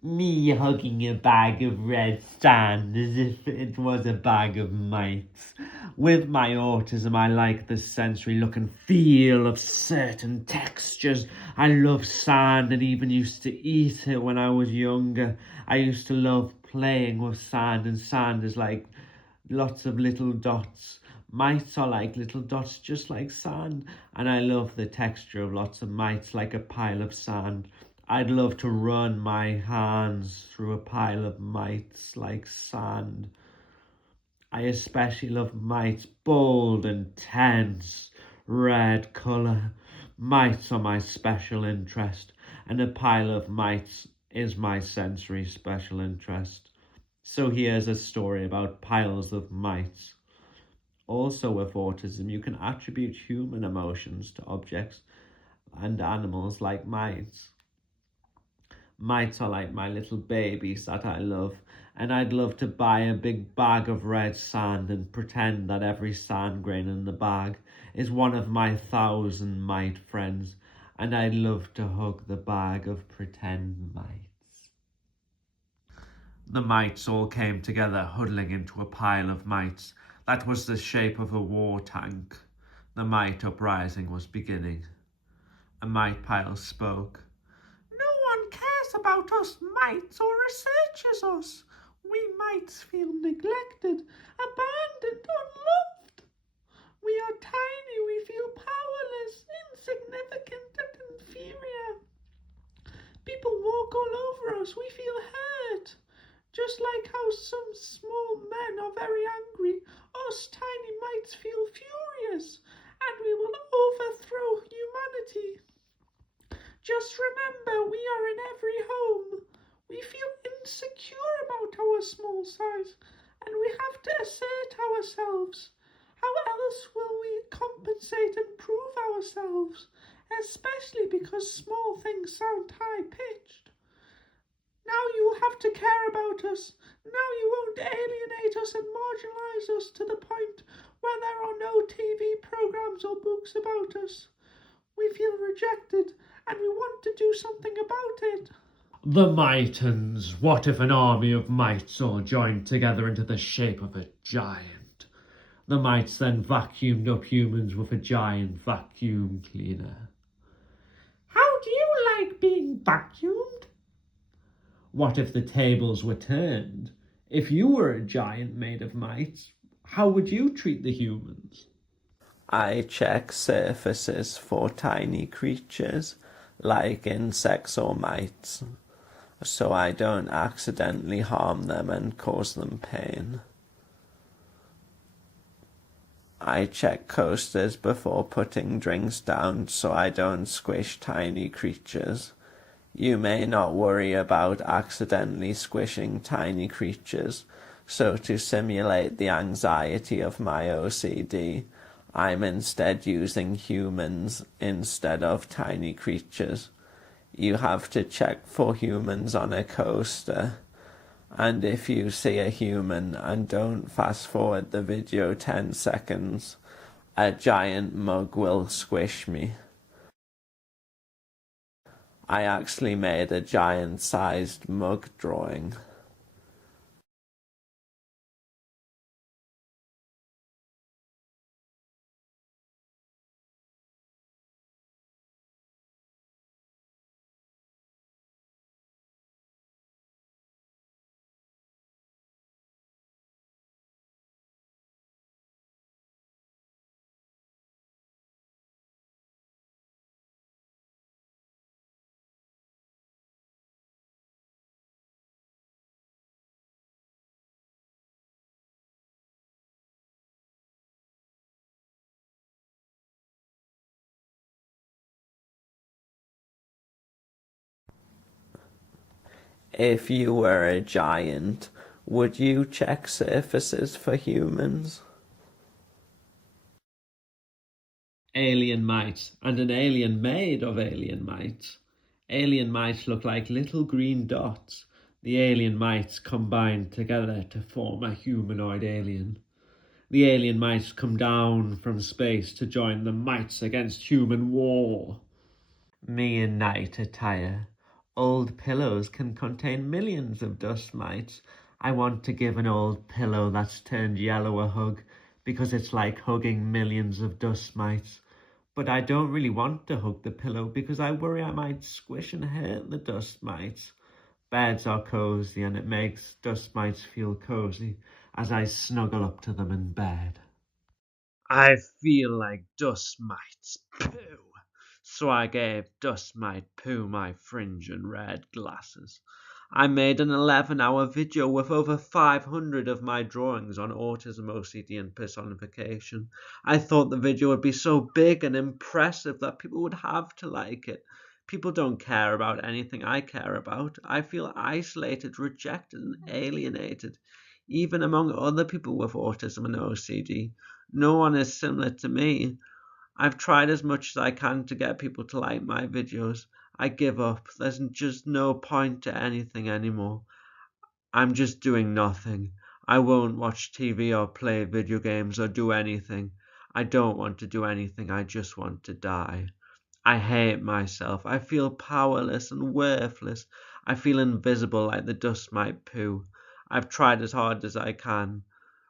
Me hugging a bag of red sand as if it was a bag of mites. With my autism, I like the sensory look and feel of certain textures. I love sand and even used to eat it when I was younger. I used to love playing with sand, and sand is like lots of little dots. Mites are like little dots, just like sand, and I love the texture of lots of mites like a pile of sand. I'd love to run my hands through a pile of mites like sand. I especially love mites, bold and tense, red colour. Mites are my special interest, and a pile of mites is my sensory special interest. So here's a story about piles of mites. Also, with autism, you can attribute human emotions to objects and animals like mites. Mites are like my little babies that I love, and I'd love to buy a big bag of red sand and pretend that every sand grain in the bag is one of my 1,000 mite friends, and I'd love to hug the bag of pretend mites. The mites all came together, huddling into a pile of mites that was the shape of a war tank. The mite uprising was beginning. A mite pile spoke. No one cares about us mites or researches us. We mites feel neglected, abandoned, unloved. We are tiny, we feel powerless, insignificant and inferior. People walk all over us, we feel hurt. Just like how some small men are very angry, us tiny mites feel furious, and we will overthrow humanity. Just remember, we are in every home. We feel insecure about our small size, and we have to assert ourselves. How else will we compensate and prove ourselves, especially because small things sound high-pitched? Now you have to care about us. Now you won't alienate us and marginalise us to the point where there are no TV programmes or books about us. We feel rejected and we want to do something about it. The Mitons. What if an army of mites all joined together into the shape of a giant? The mites then vacuumed up humans with a giant vacuum cleaner. How do you like being vacuumed? What if the tables were turned? If you were a giant made of mites, how would you treat the humans? I check surfaces for tiny creatures, like insects or mites, so I don't accidentally harm them and cause them pain. I check coasters before putting drinks down so I don't squish tiny creatures. You may not worry about accidentally squishing tiny creatures, so to simulate the anxiety of my OCD, I'm instead using humans instead of tiny creatures. You have to check for humans on a coaster, and if you see a human and don't fast forward the video 10 seconds, a giant mug will squish me. I actually made a giant-sized mug drawing. If you were a giant, would you check surfaces for humans? Alien mites, and an alien made of alien mites. Alien mites look like little green dots. The alien mites combine together to form a humanoid alien. The alien mites come down from space to join the mites against human war. Me in night attire, Old pillows can contain millions of dust mites. I want to give an old pillow that's turned yellow a hug because it's like hugging millions of dust mites. But I don't really want to hug the pillow because I worry I might squish and hurt the dust mites. Beds are cozy and it makes dust mites feel cozy as I snuggle up to them in bed. I feel like dust mites poo. So I gave Dust Mite Poo my fringe and red glasses. I made an 11-hour video with over 500 of my drawings on autism, OCD, and personification. I thought the video would be so big and impressive that people would have to like it. People don't care about anything I care about. I feel isolated, rejected, and alienated, even among other people with autism and OCD. No one is similar to me. I've tried as much as I can to get people to like my videos. I give up. There's just no point to anything anymore. I'm just doing nothing. I won't watch TV or play video games or do anything. I don't want to do anything. I just want to die. I hate myself. I feel powerless and worthless. I feel invisible like the dust mite poo. I've tried as hard as I can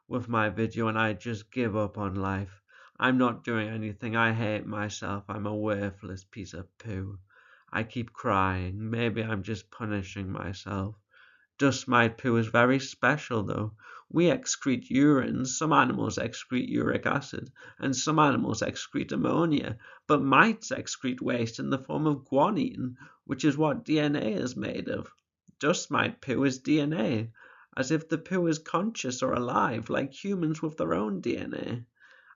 with my video and I just give up on life. I'm not doing anything. I hate myself. I'm a worthless piece of poo. I keep crying. Maybe I'm just punishing myself. Dust mite poo is very special though. We excrete urine, some animals excrete uric acid, and some animals excrete ammonia, but mites excrete waste in the form of guanine, which is what DNA is made of. Dust mite poo is DNA, as if the poo is conscious or alive, like humans with their own DNA.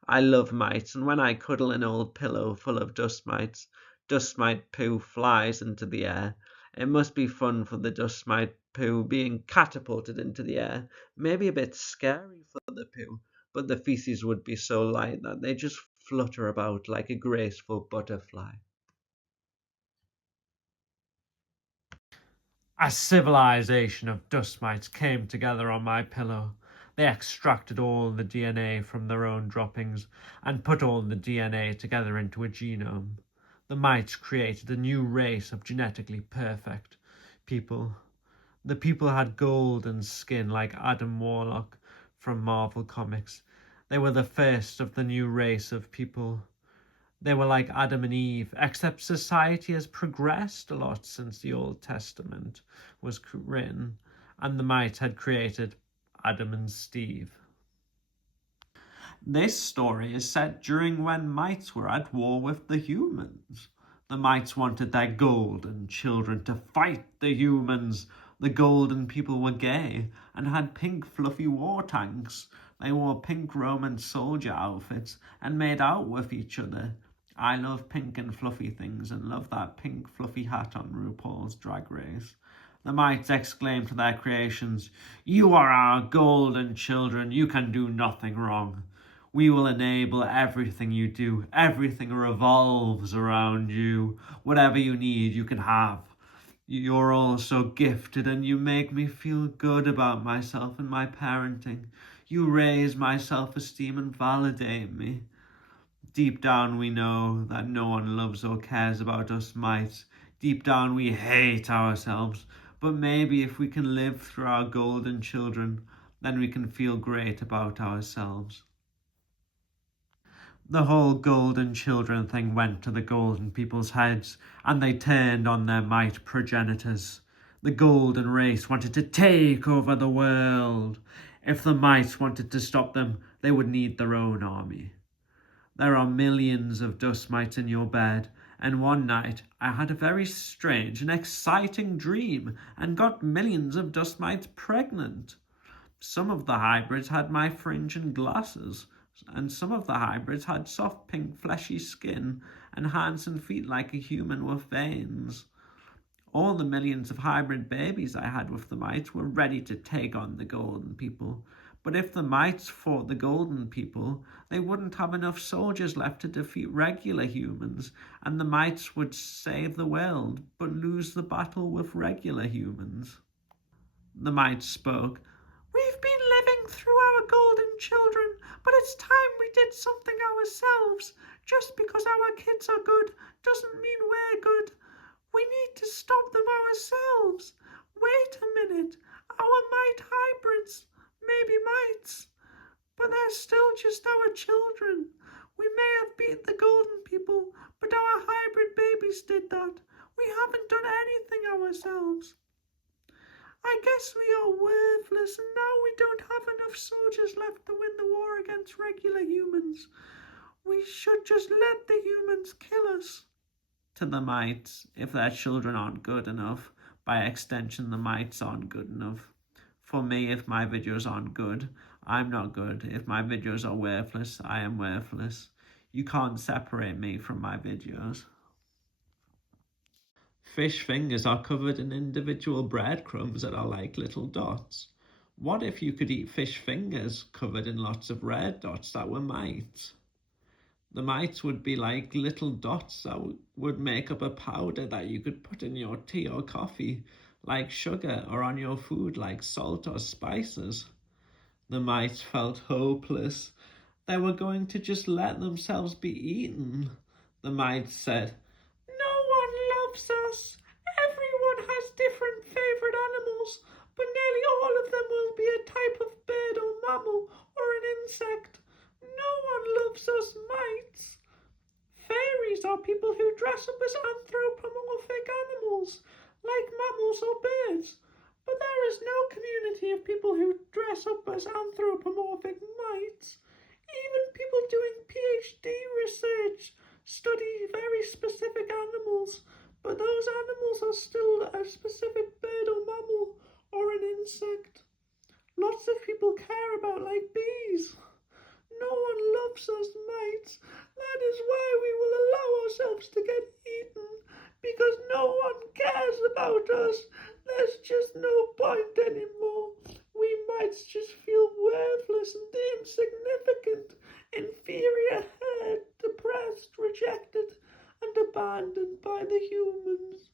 I love mites, and when I cuddle an old pillow full of dust mite poo flies into the air. It must be fun for the dust mite poo being catapulted into the air. Maybe a bit scary for the poo, but the feces would be so light that they just flutter about like a graceful butterfly. A civilization of dust mites came together on my pillow. They extracted all the DNA from their own droppings and put all the DNA together into a genome. The mites created a new race of genetically perfect people. The people had golden skin like Adam Warlock from Marvel Comics. They were the first of the new race of people. They were like Adam and Eve, except society has progressed a lot since the Old Testament was written, and the mites had created Adam and Steve. This story is set during when mites were at war with the humans. The mites wanted their golden children to fight the humans. The golden people were gay and had pink fluffy war tanks. They wore pink Roman soldier outfits and made out with each other. I love pink and fluffy things and love that pink fluffy hat on RuPaul's Drag Race. The mites exclaimed to their creations, "You are our golden children. You can do nothing wrong. We will enable everything you do. Everything revolves around you. Whatever you need, you can have. You're all so gifted and you make me feel good about myself and my parenting. You raise my self-esteem and validate me." Deep down we know that no one loves or cares about us mites. Deep down we hate ourselves. But maybe if we can live through our golden children, then we can feel great about ourselves. The whole golden children thing went to the golden people's heads, and they turned on their mite progenitors. The golden race wanted to take over the world. If the mites wanted to stop them, they would need their own army. There are millions of dust mites in your bed, and one night I had a very strange and exciting dream and got millions of dust mites pregnant. Some of the hybrids had my fringe and glasses, and some of the hybrids had soft pink fleshy skin and hands and feet like a human with veins. All the millions of hybrid babies I had with the mites were ready to take on the golden people. But if the mites fought the golden people, they wouldn't have enough soldiers left to defeat regular humans, and the mites would save the world, but lose the battle with regular humans. The mites spoke. "We've been living through our golden children, but it's time we did something ourselves. Just because our kids are good doesn't mean we're good. We need to stop them ourselves. Wait a minute. Our mite hybrids may be mites, but they're still just our children. We may have beat the golden people, but our hybrid babies did that. We haven't done anything ourselves. I guess we are worthless, and now we don't have enough soldiers left to win the war against regular humans. We should just let the humans kill us. To the mites, if their children aren't good enough, by extension the mites aren't good enough. For me, if my videos aren't good, I'm not good. If my videos are worthless, I am worthless. You can't separate me from my videos. Fish fingers are covered in individual breadcrumbs that are like little dots. What if you could eat fish fingers covered in lots of red dots that were mites? The mites would be like little dots that would make up a powder that you could put in your tea or coffee, like sugar, or on your food like salt or spices. The mites felt hopeless. They were going to just let themselves be eaten. The mites said, "No one loves us. Everyone has different favourite animals, but nearly all of them will be a type of bird or mammal or an insect. No one loves us mites. Fairies are people who dress up as anthropomorphic animals, like mammals or birds. But there is no community of people who dress up as anthropomorphic mites. Even people doing PhD research study very specific animals, but those animals are still a specific bird or mammal or an insect. Lots of people care about like bees. No one loves us mites. That is why we will allow ourselves to get eaten, because no one cares about us. There's just no point anymore. We mites just feel worthless and insignificant, inferior, hurt, depressed, rejected, and abandoned by the humans."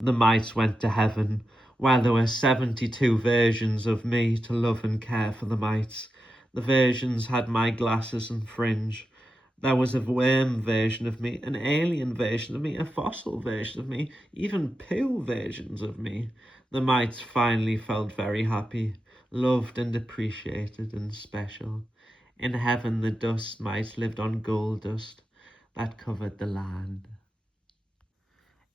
The mice went to heaven, while there were 72 versions of me to love and care for the mites. The versions had my glasses and fringe. There was a worm version of me, an alien version of me, a fossil version of me, even poo versions of me. The mites finally felt very happy, loved and appreciated and special. In heaven, the dust mites lived on gold dust that covered the land.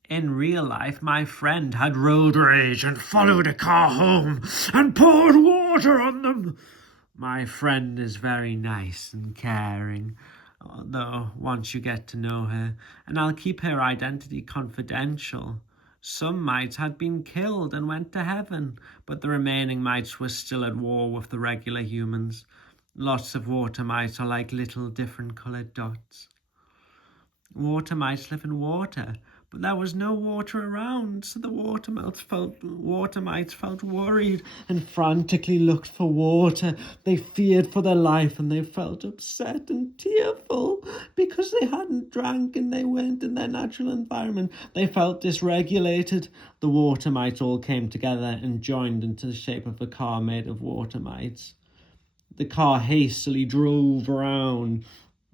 In real life, my friend had road rage and followed a car home and poured water on them. My friend is very nice and caring, though once you get to know her, and I'll keep her identity confidential. Some mites had been killed and went to heaven, but the remaining mites were still at war with the regular humans. Lots of water mites are like little different coloured dots. Water mites live in water, but there was no water around, so the water mites felt worried and frantically looked for water. They feared for their life and they felt upset and tearful because they hadn't drank and they weren't in their natural environment. They felt dysregulated. The water mites all came together and joined into the shape of a car made of water mites. The car hastily drove around,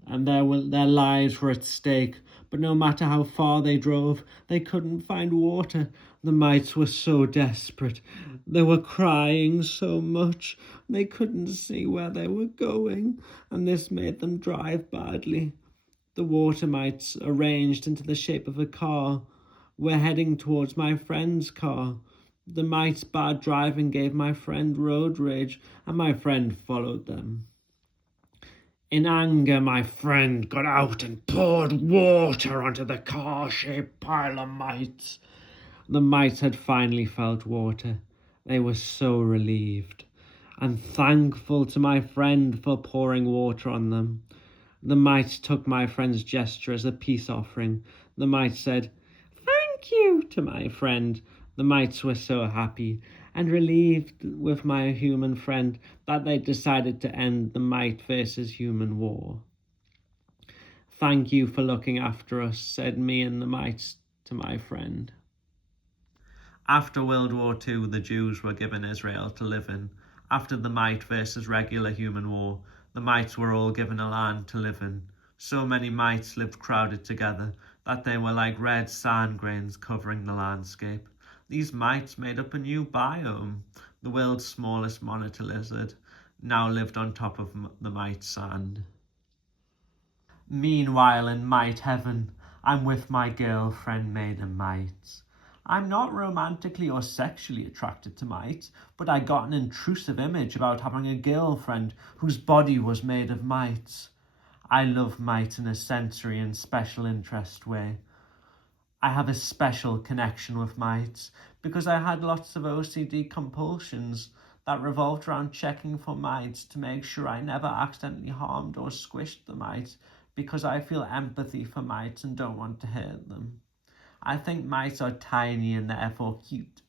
and their lives were at stake. But no matter how far they drove, they couldn't find water. The mites were so desperate. They were crying so much. They couldn't see where they were going, and this made them drive badly. The water mites, arranged into the shape of a car, were heading towards my friend's car. The mites' bad driving gave my friend road rage, and my friend followed them. In anger, my friend got out and poured water onto the car-shaped pile of mites. The mites had finally felt water. They were so relieved and thankful to my friend for pouring water on them. The mites took my friend's gesture as a peace offering. The mites said, "Thank you," to my friend. The mites were so happy and relieved with my human friend that they decided to end the mite versus human war. "Thank you for looking after us," said me and the mites to my friend. After World War II, the Jews were given Israel to live in. After the mite versus regular human war, the mites were all given a land to live in. So many mites lived crowded together that they were like red sand grains covering the landscape. These mites made up a new biome. The world's smallest monitor lizard now lived on top of the mite sand. Meanwhile, in mite heaven, I'm with my girlfriend made of mites. I'm not romantically or sexually attracted to mites, but I got an intrusive image about having a girlfriend whose body was made of mites. I love mites in a sensory and special interest way. I have a special connection with mites because I had lots of OCD compulsions that revolved around checking for mites to make sure I never accidentally harmed or squished the mites because I feel empathy for mites and don't want to hurt them. I think mites are tiny and therefore cute,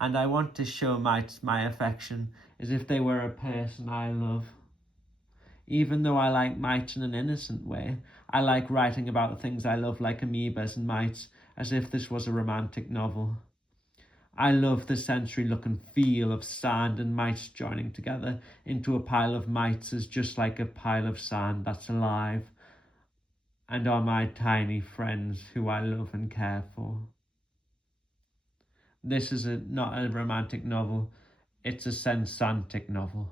and I want to show mites my affection as if they were a person I love. Even though I like mites in an innocent way, I like writing about things I love like amoebas and mites as if this was a romantic novel. I love the sensory look and feel of sand and mites joining together into a pile of mites as just like a pile of sand that's alive and are my tiny friends who I love and care for. This is not a romantic novel, it's a sensantic novel.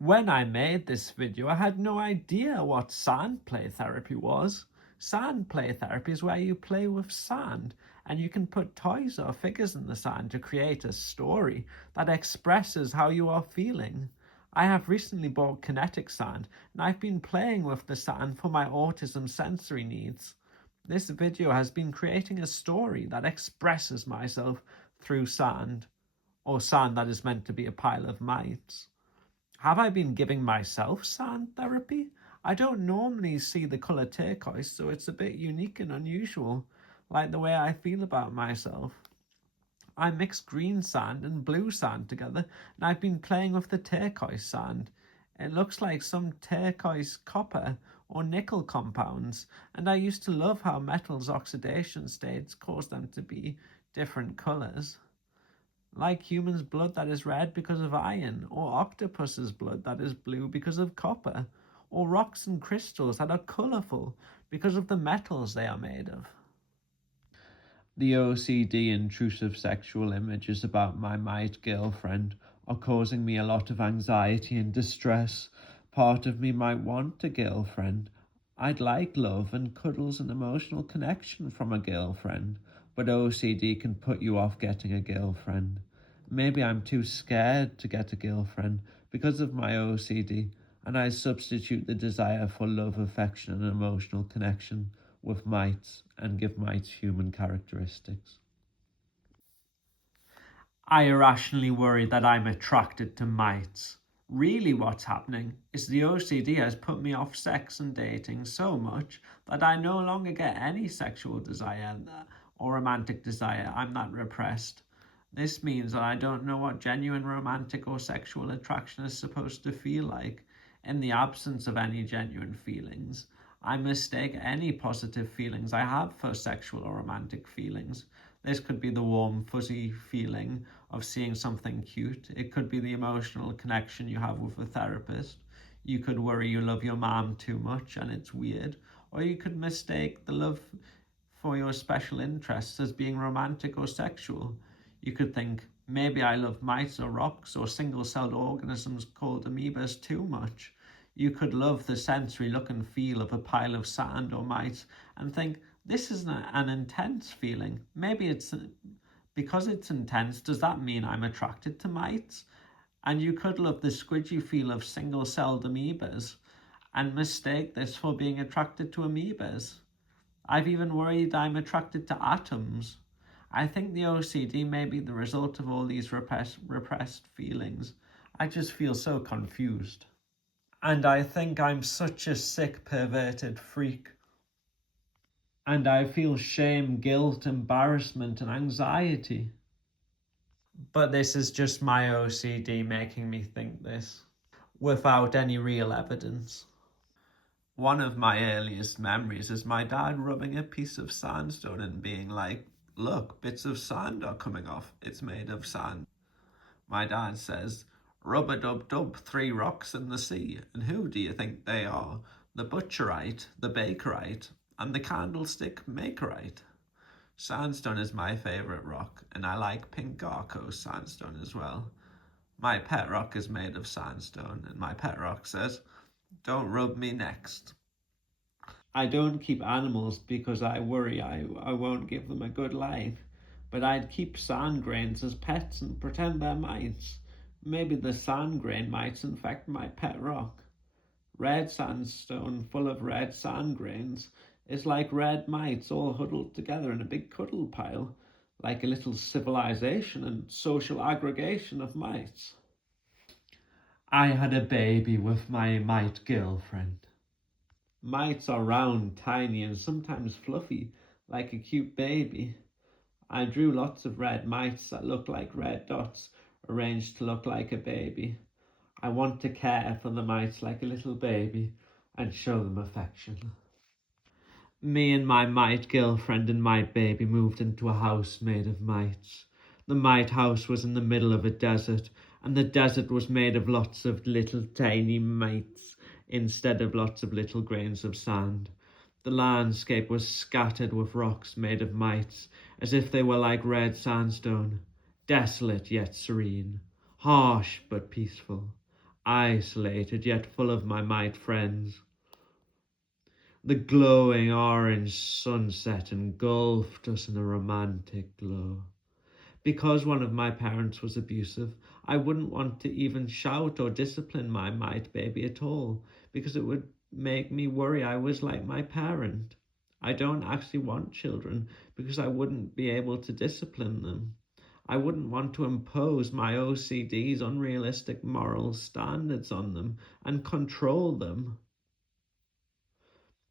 When I made this video, I had no idea what sand play therapy was. Sand play therapy is where you play with sand and you can put toys or figures in the sand to create a story that expresses how you are feeling. I have recently bought kinetic sand and I've been playing with the sand for my autism sensory needs. This video has been creating a story that expresses myself through sand, or sand that is meant to be a pile of mites. Have I been giving myself sand therapy? I don't normally see the colour turquoise, so it's a bit unique and unusual, like the way I feel about myself. I mix green sand and blue sand together, and I've been playing with the turquoise sand. It looks like some turquoise copper or nickel compounds, and I used to love how metals' oxidation states cause them to be different colours. Like humans' blood that is red because of iron, or octopus's blood that is blue because of copper, or rocks and crystals that are colourful because of the metals they are made of. The OCD intrusive sexual images about my mite girlfriend are causing me a lot of anxiety and distress. Part of me might want a girlfriend. I'd like love and cuddles and emotional connection from a girlfriend, but OCD can put you off getting a girlfriend. Maybe I'm too scared to get a girlfriend because of my OCD, and I substitute the desire for love, affection, and emotional connection with mites and give mites human characteristics. I irrationally worry that I'm attracted to mites. Really, what's happening is the OCD has put me off sex and dating so much that I no longer get any sexual desire or romantic desire. I'm that repressed. This means that I don't know what genuine romantic or sexual attraction is supposed to feel like. In the absence of any genuine feelings, I mistake any positive feelings I have for sexual or romantic feelings. This could be the warm, fuzzy feeling of seeing something cute. It could be the emotional connection you have with a therapist. You could worry you love your mom too much and it's weird. Or you could mistake the love for your special interests as being romantic or sexual. You could think, maybe I love mites or rocks or single-celled organisms called amoebas too much. You could love the sensory look and feel of a pile of sand or mites and think, this is an intense feeling. Maybe it's because it's intense, does that mean I'm attracted to mites? And you could love the squidgy feel of single-celled amoebas and mistake this for being attracted to amoebas. I've even worried I'm attracted to atoms. I think the OCD may be the result of all these repressed feelings. I just feel so confused. And I think I'm such a sick, perverted freak. And I feel shame, guilt, embarrassment, and anxiety. But this is just my OCD making me think this, without any real evidence. One of my earliest memories is my dad rubbing a piece of sandstone and being like, look, bits of sand are coming off. It's made of sand. My dad says, rub-a-dub-dub, 3 rocks in the sea. And who do you think they are? The butcherite, the bakerite, and the candlestick make right. Sandstone is my favourite rock, and I like pink Garco sandstone as well. My pet rock is made of sandstone, and my pet rock says, "Don't rub me next." I don't keep animals because I worry I won't give them a good life, but I'd keep sand grains as pets and pretend they're mites. Maybe the sand grain mites infect my pet rock. Red sandstone full of red sand grains is like red mites all huddled together in a big cuddle pile, like a little civilization and social aggregation of mites. I had a baby with my mite girlfriend. Mites are round, tiny, and sometimes fluffy, like a cute baby. I drew lots of red mites that look like red dots, arranged to look like a baby. I want to care for the mites like a little baby and show them affection. Me and my mite girlfriend and mite baby moved into a house made of mites. The mite house was in the middle of a desert, and the desert was made of lots of little tiny mites instead of lots of little grains of sand. The landscape was scattered with rocks made of mites, as if they were like red sandstone, desolate yet serene, harsh but peaceful, isolated yet full of my mite friends. The glowing orange sunset engulfed us in a romantic glow. Because one of my parents was abusive, I wouldn't want to even shout or discipline my mite baby at all, because it would make me worry I was like my parent. I don't actually want children because I wouldn't be able to discipline them. I wouldn't want to impose my OCD's unrealistic moral standards on them and control them.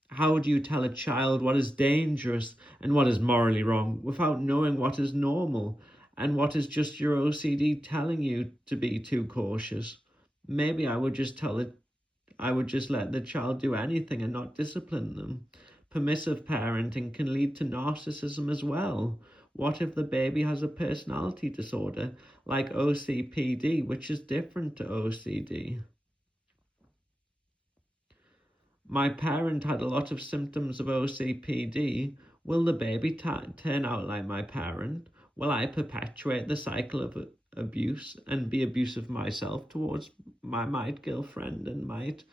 How do you tell a child what is dangerous and what is morally wrong without knowing what is normal and what is just your OCD telling you to be too cautious? Maybe I would just let the child do anything and not discipline them. Permissive parenting can lead to narcissism as well. What if the baby has a personality disorder like OCPD, which is different to OCD? My parent had a lot of symptoms of OCPD. Will the baby turn out like my parent? Will I perpetuate the cycle of abuse and be abusive myself towards my mite girlfriend and mite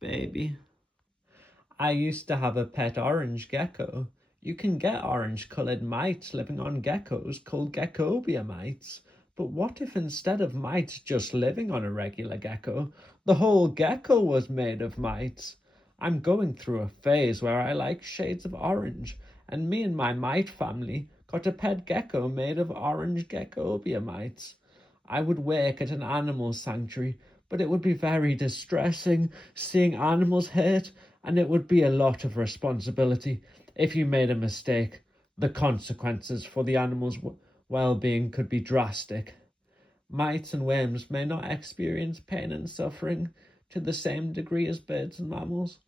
baby? I used to have a pet orange gecko. You can get orange-coloured mites living on geckos called geckobia mites. But what if instead of mites just living on a regular gecko, the whole gecko was made of mites? I'm going through a phase where I like shades of orange, and me and my mite family got a pet gecko made of orange geckobia mites. I would work at an animal sanctuary, but it would be very distressing seeing animals hurt, and it would be a lot of responsibility. If you made a mistake, the consequences for the animal's well-being could be drastic. Mites and worms may not experience pain and suffering to the same degree as birds and mammals,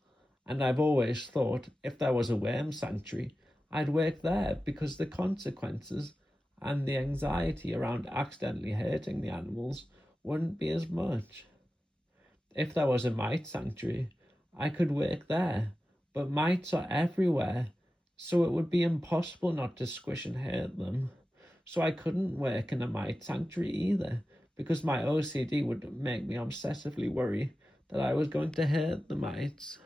and I've always thought if there was a worm sanctuary, I'd work there because the consequences and the anxiety around accidentally hurting the animals wouldn't be as much. If there was a mite sanctuary, I could work there, but mites are everywhere, so it would be impossible not to squish and hurt them. So I couldn't work in a mite sanctuary either, because my OCD would make me obsessively worry that I was going to hurt the mites.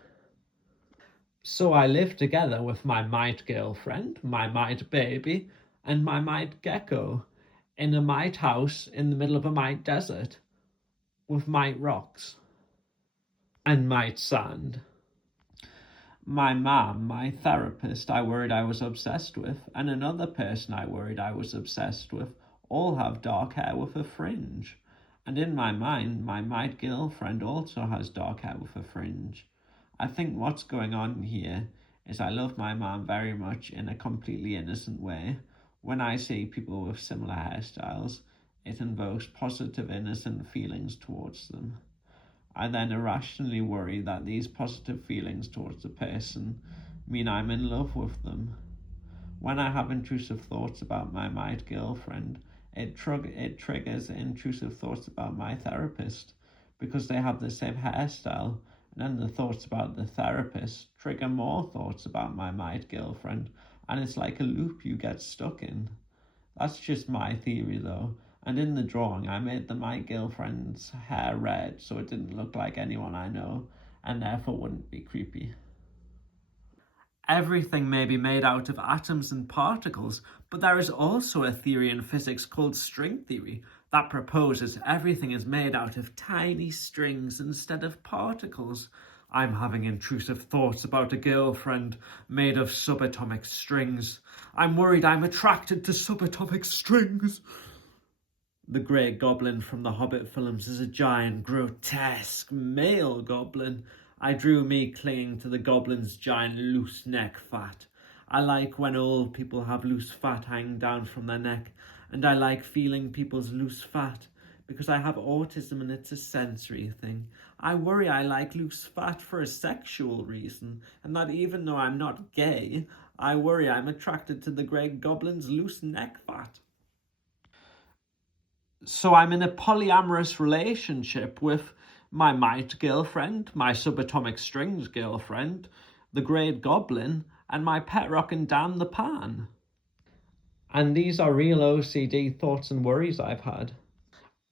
So I lived together with my mite girlfriend, my mite baby, and my mite gecko in a mite house in the middle of a mite desert with mite rocks and mite sand. My mum, my therapist I worried I was obsessed with, and another person I worried I was obsessed with, all have dark hair with a fringe. And in my mind, my mite girlfriend also has dark hair with a fringe. I think what's going on here is I love my mum very much in a completely innocent way. When I see people with similar hairstyles, it invokes positive, innocent feelings towards them. I then irrationally worry that these positive feelings towards the person mean I'm in love with them. When I have intrusive thoughts about my mite girlfriend, it triggers intrusive thoughts about my therapist because they have the same hairstyle And then the thoughts about the therapist trigger more thoughts about my mite girlfriend, and it's like a loop you get stuck in. That's just my theory though. And in the drawing, I made my girlfriend's hair red so it didn't look like anyone I know, and therefore wouldn't be creepy. Everything may be made out of atoms and particles, but there is also a theory in physics called string theory that proposes everything is made out of tiny strings instead of particles. I'm having intrusive thoughts about a girlfriend made of subatomic strings. I'm worried I'm attracted to subatomic strings. The Great Goblin from the Hobbit films is a giant, grotesque male goblin. I drew me clinging to the goblin's giant loose neck fat. I like when old people have loose fat hanging down from their neck, and I like feeling people's loose fat because I have autism and it's a sensory thing. I worry I like loose fat for a sexual reason, and that even though I'm not gay, I worry I'm attracted to the Great Goblin's loose neck fat. So I'm in a polyamorous relationship with my mite girlfriend, my subatomic strings girlfriend, the Great Goblin, and my pet rockin' Dan the Pan. And these are real OCD thoughts and worries I've had.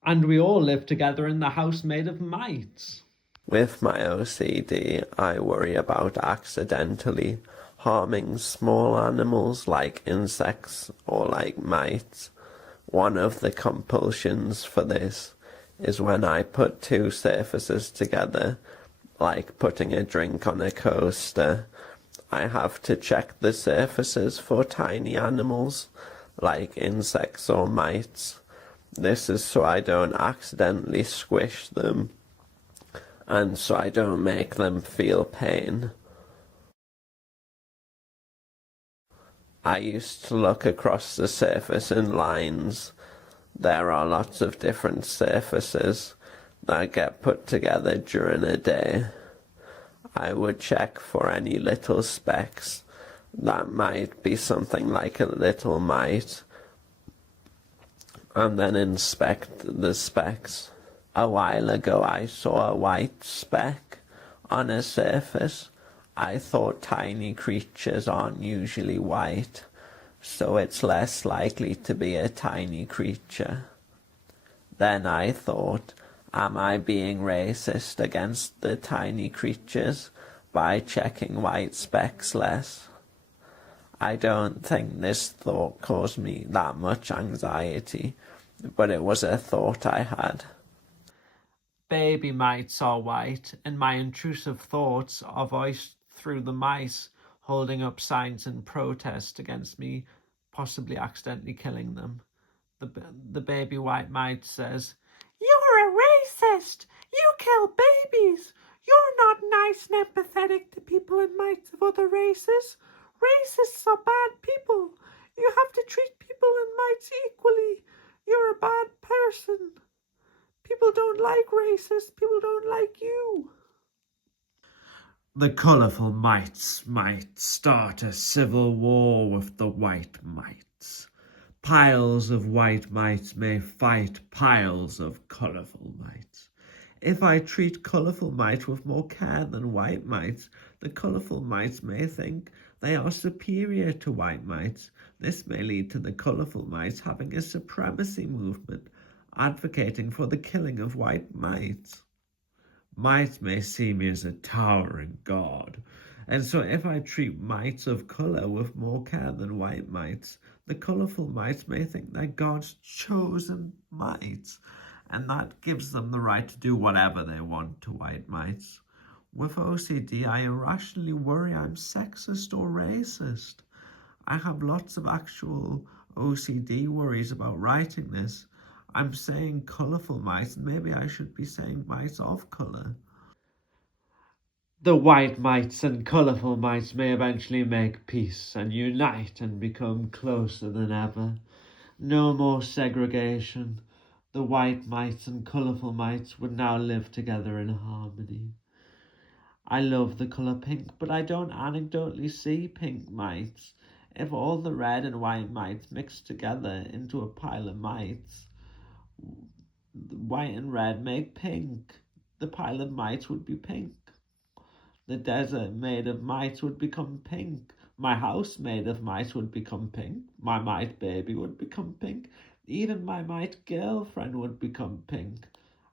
And we all live together in the house made of mites. With my OCD, I worry about accidentally harming small animals like insects or like mites. One of the compulsions for this is when I put two surfaces together, like putting a drink on a coaster, I have to check the surfaces for tiny animals, like insects or mites. This is so I don't accidentally squish them, and so I don't make them feel pain. I used to look across the surface in lines. There are lots of different surfaces that get put together during a day. I would check for any little specks that might be something like a little mite, and then inspect the specks. A while ago I saw a white speck on a surface. I thought tiny creatures aren't usually white, so it's less likely to be a tiny creature. Then I thought, am I being racist against the tiny creatures by checking white specks less? I don't think this thought caused me that much anxiety, but it was a thought I had. Baby mites are white, and my intrusive thoughts are voiced through the mice holding up signs in protest against me possibly accidentally killing them. The baby white mite says, "You're a racist! You kill babies! You're not nice and empathetic to people and mites of other races. Racists are bad people. You have to treat people and mites equally. You're a bad person. People don't like racists. People don't like you." The colourful mites might start a civil war with the white mites. Piles of white mites may fight piles of colourful mites. If I treat colourful mites with more care than white mites, the colourful mites may think they are superior to white mites. This may lead to the colourful mites having a supremacy movement, advocating for the killing of white mites. Mites may see me as a towering god, and so if I treat mites of colour with more care than white mites, the colourful mites may think they're God's chosen mites, and that gives them the right to do whatever they want to white mites. With OCD, I irrationally worry I'm sexist or racist. I have lots of actual OCD worries about writing this. I'm saying colourful mice, and maybe I should be saying mice of colour. The white mites and colourful mites may eventually make peace and unite and become closer than ever. No more segregation. The white mites and colourful mites would now live together in harmony. I love the colour pink, but I don't anecdotally see pink mites. If all the red and white mites mixed together into a pile of mites, white and red make pink. The pile of mites would be pink. The desert made of mites would become pink. My house made of mice would become pink. My mite baby would become pink. Even my mite girlfriend would become pink.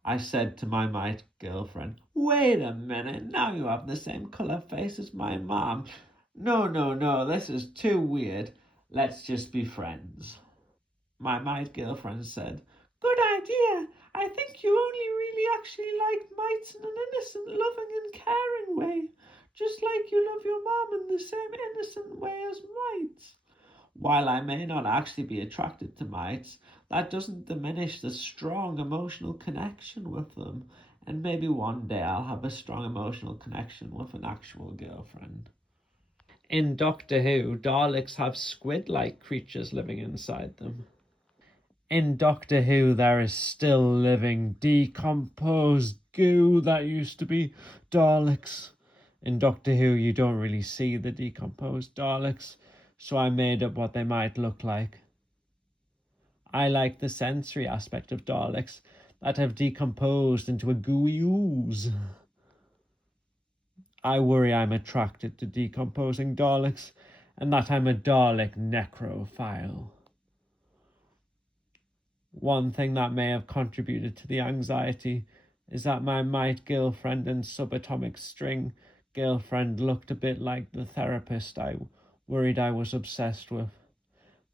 I said to my mite girlfriend, "Wait a minute, now you have the same colour face as my mom. No, no, no, this is too weird. Let's just be friends." My mite girlfriend said, "Good idea. I think you only really actually like mites in an innocent, loving and caring way. Just like you love your mom in the same innocent way as mites." While I may not actually be attracted to mites, that doesn't diminish the strong emotional connection with them. And maybe one day I'll have a strong emotional connection with an actual girlfriend. In Doctor Who, Daleks have squid-like creatures living inside them. In Doctor Who, there is still living, decomposed goo that used to be Daleks. In Doctor Who, you don't really see the decomposed Daleks, so I made up what they might look like. I like the sensory aspect of Daleks that have decomposed into a gooey ooze. I worry I'm attracted to decomposing Daleks, and that I'm a Dalek necrophile. One thing that may have contributed to the anxiety is that my mite girlfriend and subatomic string girlfriend looked a bit like the therapist I worried I was obsessed with.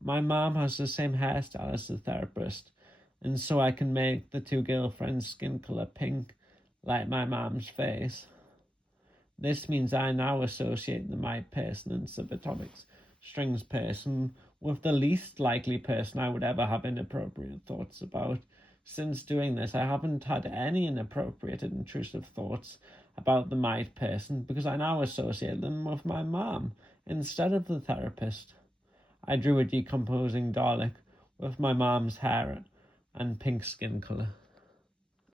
My mom has the same hairstyle as the therapist, and so I can make the two girlfriends' skin colour pink, like my mom's face. This means I now associate the mite person and subatomic strings person with the least likely person I would ever have inappropriate thoughts about. Since doing this, I haven't had any inappropriate intrusive thoughts about the mite person because I now associate them with my mom instead of the therapist. I drew a decomposing Dalek with my mom's hair and pink skin colour.